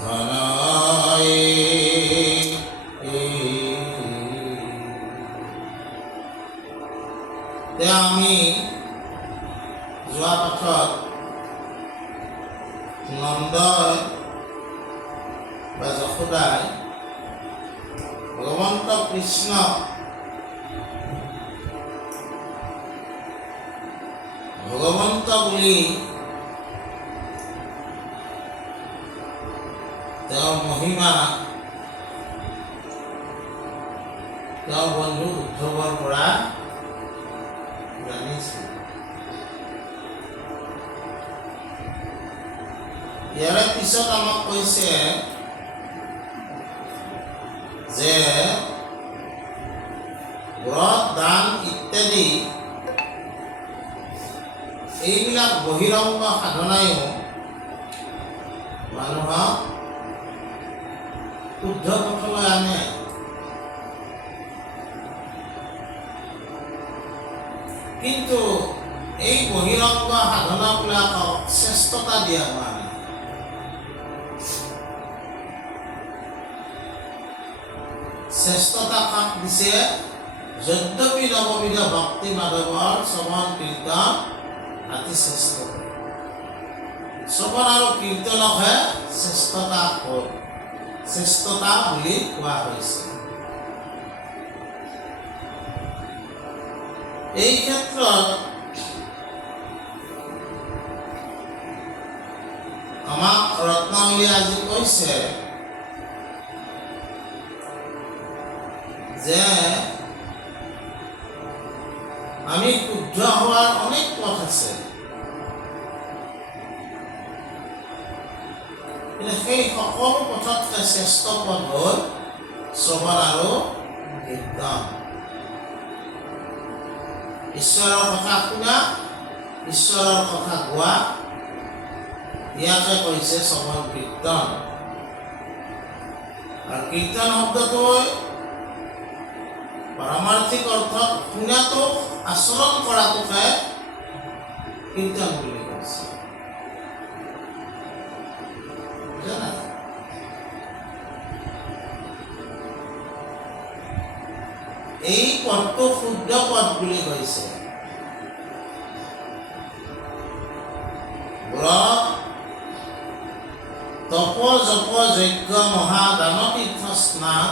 ধনায় আমি যোৱা পাঠত নন্দই বা যশোদাই ভগৱন্ত কৃষ্ণ ভগৱন্ত বুলি তেওঁৰ মহিমা তেওঁৰ বন্ধু উদ্ধৱৰ পৰা জানিছিল। ইয়াৰে পিছত আমাক কৈছে যে ব্ৰত দান ইত্যাদি এইবিলাক বহিৰংগ সাধনায়ো মানুহক শুদ্ধ পথলৈ আনে। কিন্তু এই বহিৰংগ সাধনাবিলাকক শ্ৰেষ্ঠতা দিয়া হোৱা নাই। শ্ৰেষ্ঠতা কাক দিছে? যদ্যপি নৱবিধ ভক্তি মাধৱৰ শ্ৰৱণ কীৰ্তন অতি শ্ৰেষ্ঠ। শ্ৰৱণ আৰু কীৰ্তনকহে শ্ৰেষ্ঠতা বুলি কোৱা হৈছে। এই ক্ষেত্ৰত আমাক ৰত্নাৱলী আজি কৈছে যে আমি শুদ্ধ হোৱাৰ অনেক পথ আছে, কিন্তু সেই সকলো পথতকৈ শ্ৰেষ্ঠ পথ হ'ল শ্ৰৱণ আৰু কীৰ্তন। ঈশ্বৰৰ কথা শুনা, ঈশ্বৰৰ কথা গোৱা, ইয়াকে কৈছে শ্ৰৱণ কীৰ্তন। আৰু কীৰ্তন শব্দটোৱে পাৰমাৰ্থিক অৰ্থত শুনাটো আচৰণ কৰাটোকে কীৰ্তন বুলি কৈছে। এই পথটো শুদ্ধ পথ বুলি কৈছে। ব্ৰত তপ জপ যজ্ঞ মহাদান তীৰ্থ স্নান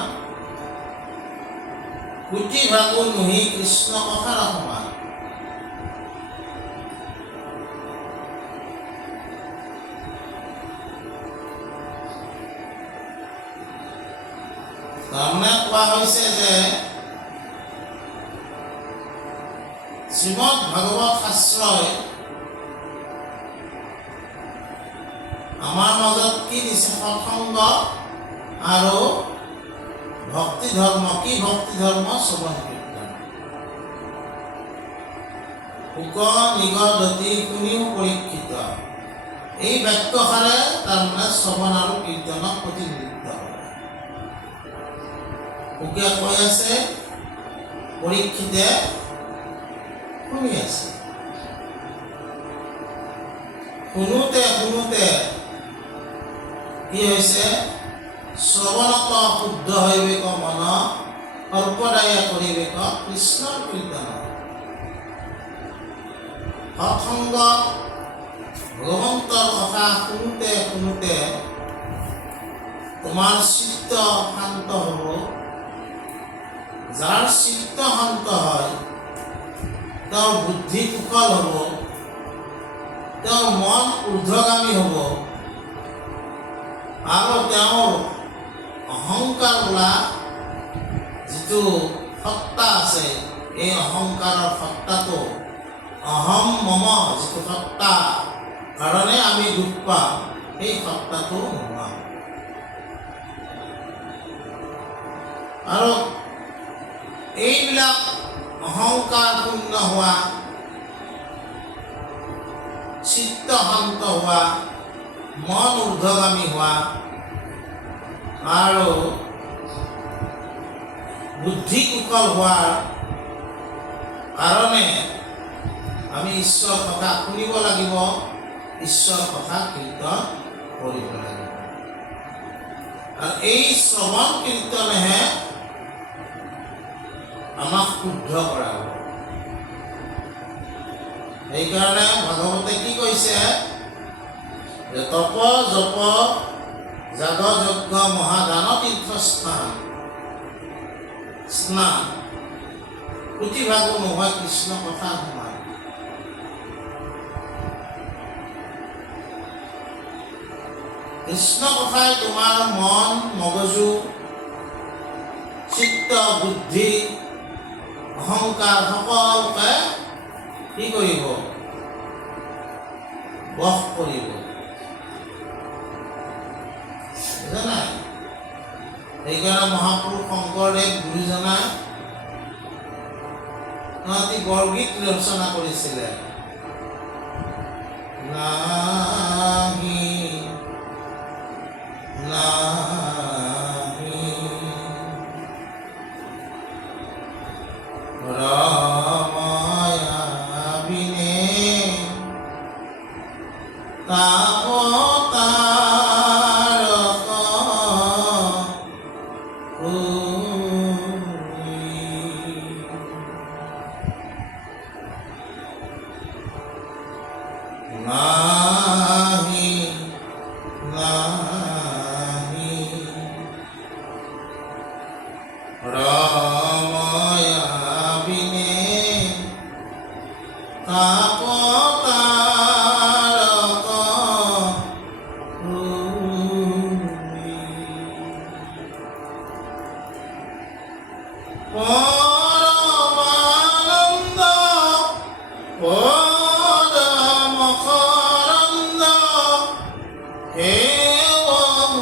কোটি ভাগো নহি কৃষ্ণ কথাৰ সমান। তাৰমানে কোৱা হৈছে যে শ্ৰীমদ ভাগৱত শাস্ত্ৰই আমাৰ মাজত কি দিছে? সৎসংগ আৰু ভক্তি ধৰ্ম। কি ভক্তি ধৰ্ম? শ্ৰৱণ কীৰ্তন। শুক নিগদতি শুনিও পৰীক্ষিত, এই বাক্যষাৰে তাৰমানে শ্ৰৱণ আৰু কীৰ্তনক প্ৰতিনিধিত্ব কৰে। শুকে কৈ আছে, পৰীক্ষিতে শুনি আছে। শুনোতে শুনোতে কি হৈছে? শ্ৰৱণত শুদ্ধ হৈবেক মন, সৰ্বদায়ে কৰিবেক কৃষ্ণৰ কীৰ্তন। সৎসংগ ভগৱন্তৰ কথা শুনোতে শুনোতে তোমাৰ চিত্ত শান্ত হ'ব। যাৰ চিত্ত শান্ত হয় তেওঁৰ বুদ্ধি কুশল হ'ব, তেওঁৰ মন ঊৰ্ধ্বগামী হ'ব, আৰু তেওঁৰ অহংকাৰ বোলা যিটো সত্তা আছে, এই অহংকাৰৰ সত্তাটো অহম মম যিটো সত্তা কাৰণে আমি দুখ পাওঁ, সেই সত্তাটো নোহোৱা। আৰু এইবিলাক অহংকাৰ শূন্য হোৱা, চিত্ত শান্ত হোৱা, মন ঊৰ্ধ্বগামী হোৱা আৰু বুদ্ধি কুশল হোৱাৰ কাৰণে আমি ঈশ্বৰ কথা শুনিব লাগিব, ঈশ্বৰ কথা কীৰ্তন কৰিব লাগিব। আৰু এই শ্ৰৱণ কীৰ্তনেহে আমাক শুদ্ধ কৰাব। সেইকাৰণে ভাগৱতে কি কৈছে যে তপ জপ যাগ যজ্ঞ মহাদান তীৰ্থ স্নান প্ৰতিভাগো নহয় কৃষ্ণ কথা সোমায়। কৃষ্ণ কথাই তোমাৰ মন মগজু চিত্ত বুদ্ধি অহংকাৰ সকলোকে কি কৰিব? বশ কৰিব। বুজা নাই? সেইকাৰণে মহাপুৰুষ শংকৰদেৱ গুৰুজনাই বৰগীত ৰচনা কৰিছিলে। নাহি নাহি ৰময়া বিনে তাপতাৰক নাহি নাহি ৰময়া বিনে তাপতাৰক পৰমানন্দ পদমকৰন্দ হে মন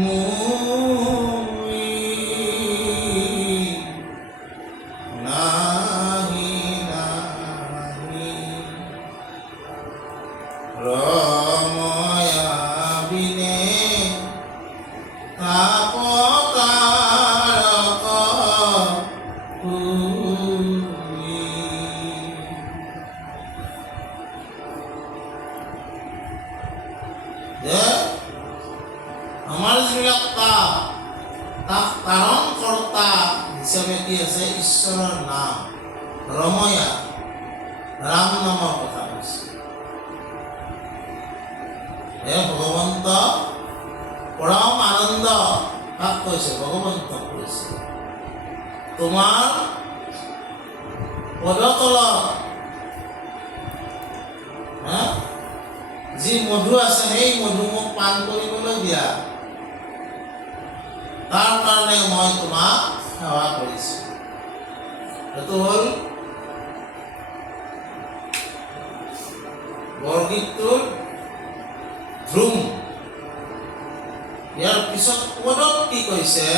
মুই নাহি নাহি ৰময়া বিনে তাপতাৰক যে আমাৰ যিবিলাক তাপ তাৰণ কৰ্তা হিচাপে কি আছে? ঈশ্বৰৰ নাম ৰময়া ৰাম নামৰ কথা কৈছে। ভগৱন্ত পৰম আনন্দ কাক কৈছে? ভগৱন্তক কৈছে। তোমাৰ পদতলত যি মধু আছে সেই মধু মোক পান কৰিবলৈ দিয়া, তাৰ কাৰণে মই তোমাক সেৱা কৰিছো। এইটো হ'ল বৰগীতটোৰ ধ্ৰুম। ইয়াৰ পিছত পদত কি কৈছে?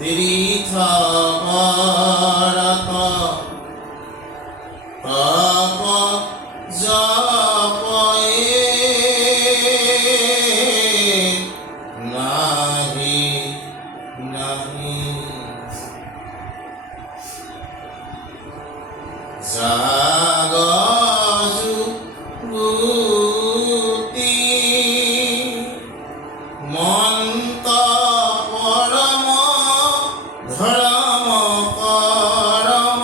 তীৰ্থ ভাৰত তপ জপয়ে নাহি নাহি জাগ যুগুতি মন্ত পৰম ধৰম কৰম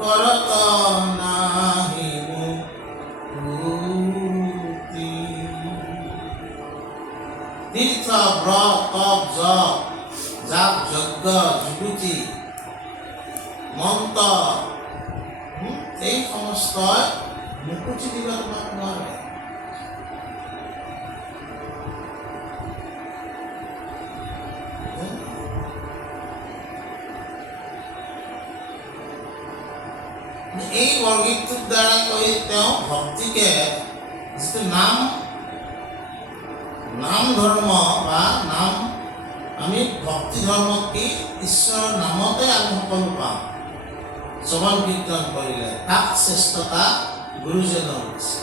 কৰত নাহি মুক্তি। তীৰ্থ ব্ৰত তপ জপ যাগ যজ্ঞ যুগুতি মন্ত্ৰ এই সমস্তই মুকুতি দিব তোমাক নোৱাৰে। এই বৰগীতটোৰ দ্বাৰা কৈ তেওঁ ভক্তিকে যিটো নাম ধৰ্ম বা নাম, আমি ভক্তি ধৰ্ম কি ঈশ্বৰৰ নামতে আমি সকলো পাওঁ। শ্ৰৱণ কীৰ্তন কৰিলে তাক শ্ৰেষ্ঠতা গুৰুজনৰ হৈছে।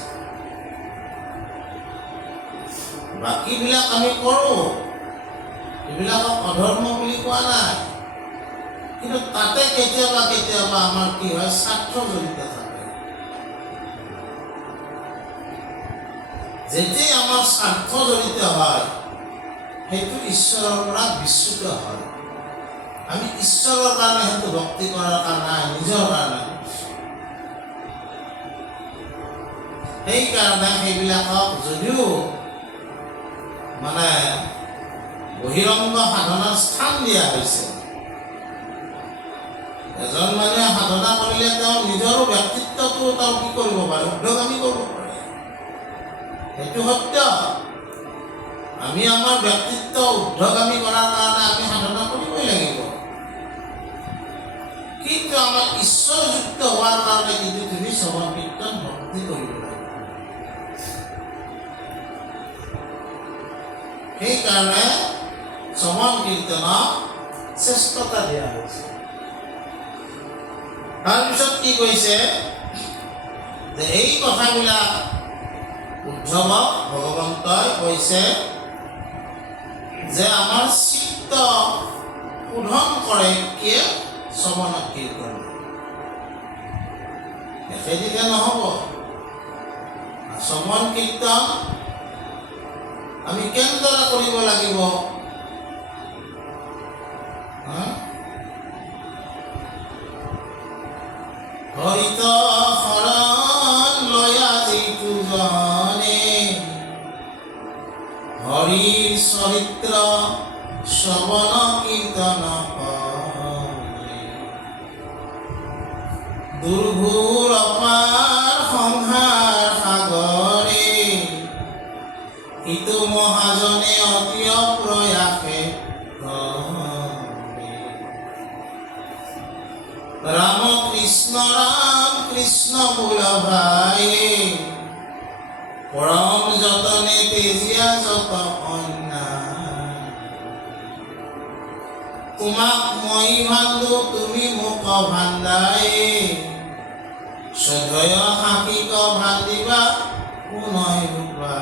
বাকীবিলাক আমি কৰোঁ, এইবিলাকক অধৰ্ম বুলি কোৱা নাই, কিন্তু তাতে কেতিয়াবা কেতিয়াবা আমাৰ কি হয়, স্বাৰ্থ জড়িত থাকে। যেতিয়াই আমাৰ স্বাৰ্থ জড়িত হয়, সেইটো ঈশ্বৰৰ পৰা বিচ্যুত হয়। আমি ঈশ্বৰৰ কাৰণে সেইটো ভক্তি কৰাৰ কাৰণে নিজৰ কাৰণে কৰিছোঁ। সেইকাৰণে সেইবিলাকক যদিও মানে বহিৰংগ সাধনাৰ স্থান দিয়া হৈছে, এজন মানুহে সাধনা কৰিলে তেওঁ নিজৰ ব্যক্তিত্বটো তেওঁ কি কৰিব পাৰে, উৰ্ধগামী কৰিব পাৰে। সেইটো সত্য। আমি আমাৰ ব্যক্তিত্ব উৰ্ধগামী কৰাৰ কাৰণে আমি সাধনা কৰিবই লাগিব, কিন্তু আমাৰ ঈশ্বৰযুক্ত হোৱাৰ কাৰণে কিন্তু তুমি শ্ৰৱণ কীৰ্তন ভক্তি কৰিব লাগিব। সেইকাৰণে শ্ৰৱণ কীৰ্তনক শ্ৰেষ্ঠতা দিয়া হৈছে। তাৰপিছত কি কৈছে যে এই কথাবিলাক উদ্ধৱক ভগৱন্তই কৈছে যে আমাৰ চিত্ত শোধন কৰে কিয়ে, শ্ৰৱণ কীৰ্তন। একেদিনে নহ'ব। শ্ৰৱণ কীৰ্তন আমি কেনেদৰে কৰিব লাগিব? হৰিত শৰণ লয়া যিটো জনে, হৰিৰ চৰিত্ৰ শ্ৰৱণ কীৰ্তন কৰে। দুৰ্ঘোৰ অপাৰ সংসাৰ সাগৰে, ইটো মহাজনে অতি প্ৰয়াসে ৰাম কৃষ্ণ বোল ভাই, পৰম যতনে তেজিয়া যত অন্যায়। তোমাক মই ভান্দো তুমি মোক ভান্দাই, সদয় সাকিক ভান্দিবা পুনয় ৰূপা।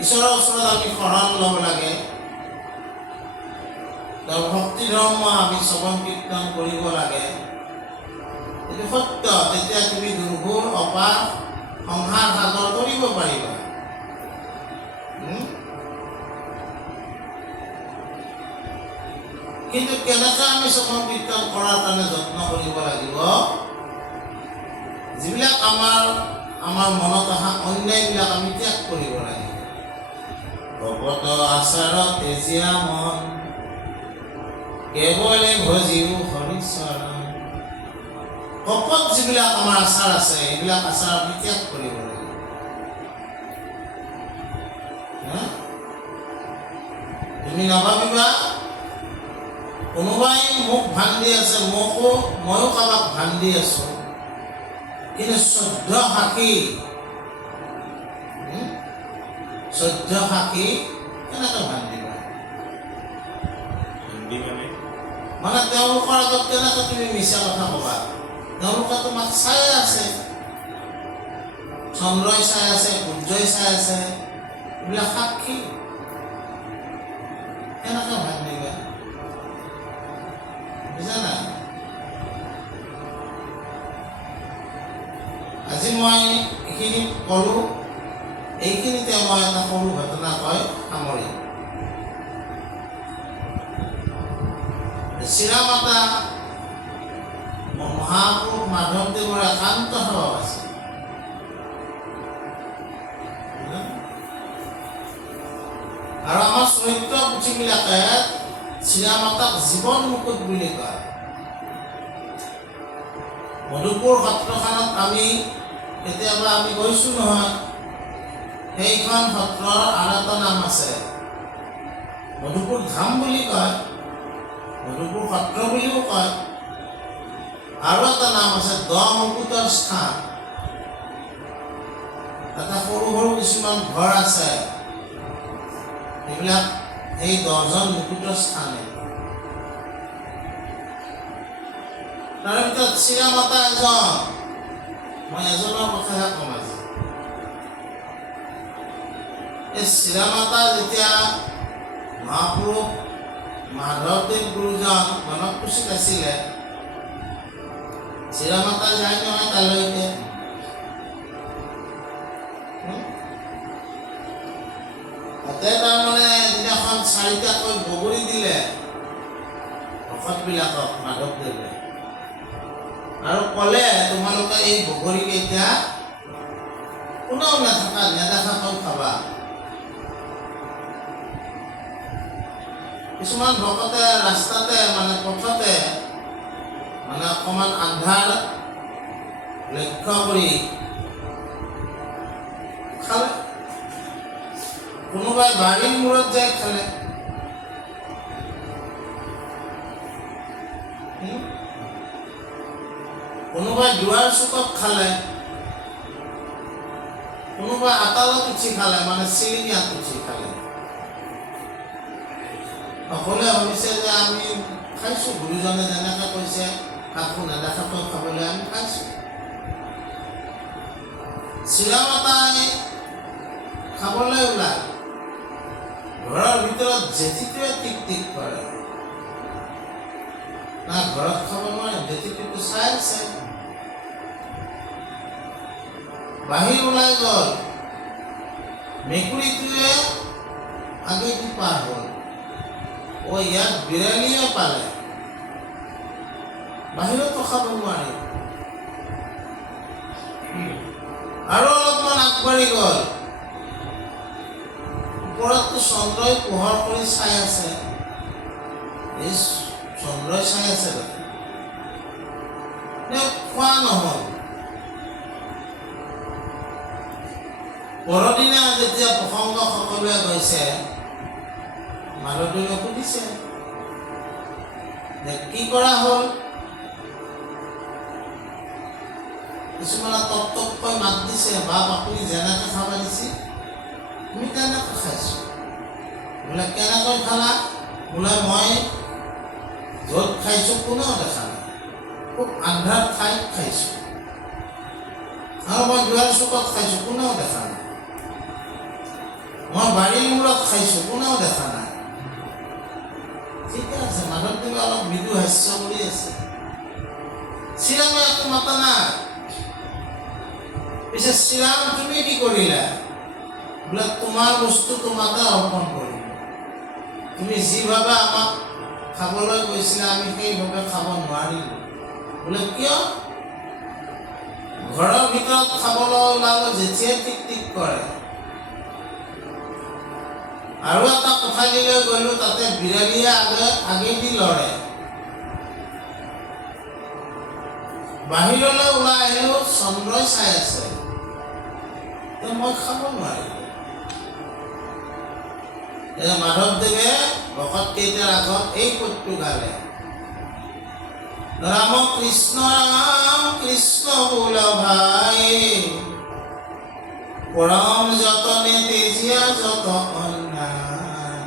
ঈশ্বৰৰ ওচৰত আমি শৰণ ল'ব লাগে, তেওঁৰ ভক্তি ধৰ্ম আমি শ্ৰৱণ কীৰ্তন কৰিব লাগে। এইটো সত্য। তেতিয়া তুমি দুৰ্ঘোৰ অপাৰ সংসাৰ সাগৰ কৰিব পাৰিবা। কিন্তু কেনেকৈ আমি শ্ৰৱণ কীৰ্তন কৰাৰ কাৰণে যত্ন কৰিব লাগিব? যিবিলাক আমাৰ মনত অহা অন্যায়বিলাক আমি ত্যাগ কৰিব লাগিব। ভকত আচাৰ তেজীয়া মন, কেৱলে ভজিও হৰিচৰণ। কপট যিবিলাক আমাৰ আচাৰ আছে, এইবিলাক আচাৰ আমি ত্যাগ কৰিব লাগিব। তুমি নাভাবিবা কোনোবাই মোক ভান্দি আছে, ময়ো কাৰোবাক ভান্দি আছো, কিন্তু শ্ৰদ্ধ সাক্ষী কেনেকৈ ভান্দিবা? মানে তেওঁলোকৰ আগত কেনেকৈ তুমি মিছা কথা ক'বা? তেওঁলোকে তোমাক চাই আছে, চন্দ্ৰই চাই আছে, সূৰ্যই চাই আছে, এইবিলাক সাক্ষী। কেনেকৈ ভান্দিবা? বুজা নাই? আজি মই এইখিনি ক'লো, এইখিনিতে মই এটা সৰু ঘটনা কৈ সামৰিম। চিৰামাতা মহাপুৰুষ মাধৱদেৱৰ একান্ত স্বভাৱ আছে। আৰু আমাৰ চৰিত্ৰ পুথিবিলাকে চিৰামাতাক জীৱন মুকুট বুলি কয়। মধুপুৰ সত্ৰখনত আমি কেতিয়াবা গৈছোঁ নহয়, সেইখন সত্ৰৰ আৰু এটা নাম আছে, মধুপুৰ ধাম বুলি কয়, মধুপুৰ সত্ৰ বুলিও কয়। আৰু এটা নাম আছে দহ মুকুটৰ স্থান। এটা সৰু সৰু কিছুমান ঘৰ আছে, এইবিলাক এই 10জন মুকুটৰ স্থানে। তাৰে ভিতৰত চিৰামাতা এজন, মই এজনৰ কথাহে ক'ম আজি। এই চিৰামাতা যেতিয়া মহাপুৰুষ মাধৱদেৱ গুৰুজন বনকুছিত আছিলে, চিৰামাতা যায় নহয় তালৈকে। তাতে তাৰমানে এদিনাখন 4টাকৈ বগৰী দিলে ভকতবিলাকক মাধৱদেৱে, আৰু ক'লে তোমালোকে এই বগৰীকেইটা কোনেও নেদেখাকৈ খাবা। কিছুমান ভকতে ৰাস্তাতে মানে পথতে মানে অকণমান আন্ধাৰ লক্ষ্য কৰি খালে, কোনোবাই বাৰীৰ মূৰত যাই খালে, কোনোবাই দুৱাৰ চুকত খালে, কোনোবাই আতালত উঠি খালে, মানে চিলিঙিয়াত উঠি খালে। সকলোৱে ভাবিছে যে আমি খাইছোঁ, গুৰুজনে যেনেকৈ কৈছে কাকো নেদেখাকৈ খাবলৈ আমি খাইছোঁ। চিৰামাতাই খাবলৈ ওলাল, ঘৰৰ ভিতৰত জেঠীটোৱে টিক টিক কৰে, না ঘৰত খাব নোৱাৰে, জেঠীটোতো চাই আছে। বাহিৰ ওলাই গ'ল, মেকুৰীটোৱে আগেদি পাৰ হ'ল, ইয়াত বিৰালীয়ে পালে, বাহিৰতো খাব নোৱাৰি। আৰু অলপমান আগবাঢ়ি গ'ল, ওপৰততো চন্দ্ৰই পোহৰ কৰি চাই আছে, এই চন্দ্ৰই চাই আছে খোৱা নহ'ল। পৰদিনা যেতিয়া প্ৰসংগ সকলোৱে গৈছে, মাধৱদেৱে সুধিছে যে কি কৰা হ'ল। কিছুমানে টপ টপকৈ মাত দিছে, বাপ আপুনি যেনেকৈ খাব দিছে তুমি তেনেকৈ খাইছোঁ। বোলে কেনেকৈ খালা? বোলে মই য'ত খাইছোঁ কোনেও দেখা নাই, খুব আন্ধাৰ ঠাইত খাইছোঁ, আৰু মই দুৱাৰ চুকত খাইছোঁ, কোনেও দেখা নাই, মই বাৰীৰ মূৰত খাইছোঁ, কোনেও দেখা নাই। ঠিকে আছে, মাধৱদেৱে অলপ মৃদু হাস্য কৰি আছে। চিৰামে একো মাতা নাই। পিছে চিৰাম তুমি কি কৰিলা? বোলে তোমাৰ বস্তু তোমাকে অৰ্পণ কৰিলোঁ, তুমি যিভাৱে আমাক খাবলৈ কৈছিলা আমি সেইভাৱে খাব নোৱাৰিলোঁ। বোলে কিয়? ঘৰৰ ভিতৰত খাবলৈ ওলাব যেতিয়াই টিক টিক কৰে, আৰু এটা কোঠালীলৈ গ'লোঁ, তাতে বিৰালীয়ে আগেদি লৰে, বাহিৰলৈ ওলাই আহিলোঁ, চন্দ্ৰই চাই আছে, মই খাব নোৱাৰিলোঁ। মাধৱদেৱে ভকতকেইটাৰ আগত এই পদটো গালে, ৰাম কৃষ্ণ বোল ভাই, পৰম যতনে তেজিয়া যত অন্যায়,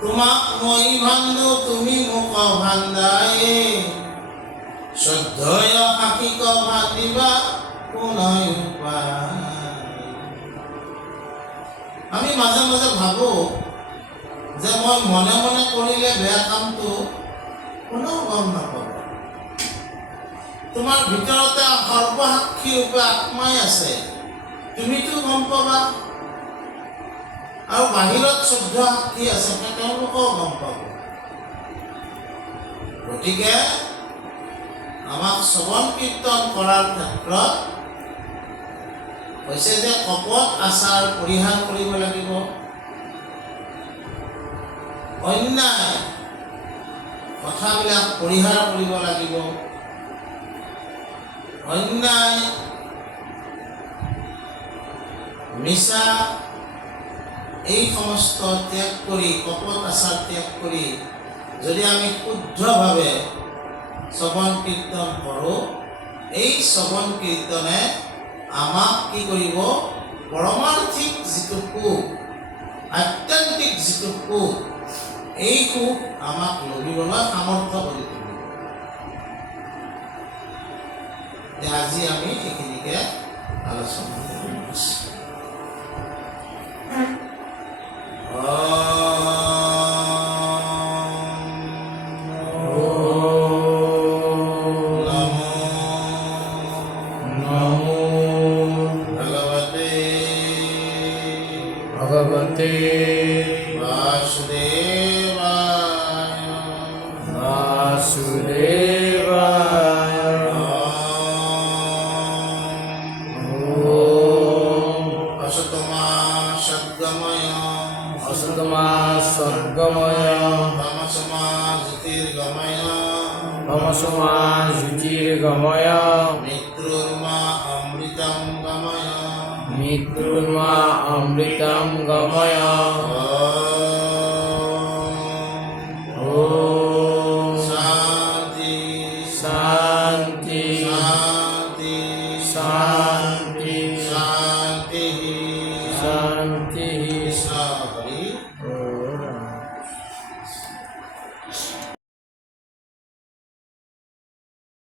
তোমাক মই ভান্দো তুমি মোক ভান্দাই, শ্ৰদ্ধয় সাকিক ভান্দিবা কোনয় উপায়। আমি মাজে মাজে ভাবোঁ যে মই মনে মনে কৰিলে বেয়া কামটো কোনেও গম নাপাব। তোমাৰ ভিতৰতে সৰ্বসাক্ষী ৰূপে আত্মাই আছে, তুমিতো গম পাবা, আৰু বাহিৰত 14 সাক্ষী আছে, তেওঁলোকেও গম পাব। গতিকে আমাক শ্ৰৱণ কীৰ্তন কৰাৰ ক্ষেত্ৰত হৈছে যে কপট আচাৰ পৰিহাৰ কৰিব লাগিব, অন্যায় কথাবিলাক পৰিহাৰ কৰিব লাগিব, অন্যায় মিছা এই সমস্ত ত্যাগ কৰি, কপট আচাৰ ত্যাগ কৰি যদি আমি শুদ্ধভাৱে শ্ৰৱণ কীৰ্তন কৰোঁ, এই শ্ৰৱণ কীৰ্তনে আমাক কি কৰিব? পৰমাৰ্থিক যিটো সুখ, আত্যন্তিক যিটো সুখ, এই সুখ আমাক লভিবলৈ সামৰ্থ্য কৰি তুলিব। আজি আমি এইখিনিকে আলোচনা কৰিম। प्रजापते वासुदेवाय वासुदेवाय असतमा सद्गमय असतमा सद्गमय तमसमा ज्योतिर्गमय तमसमा ज्योतिर्गमय मृत्युर्मा अमृतं गमय मृत्युर्मा अमृतं गमय ॐ शान्ति शान्ति शान्ति शान्ति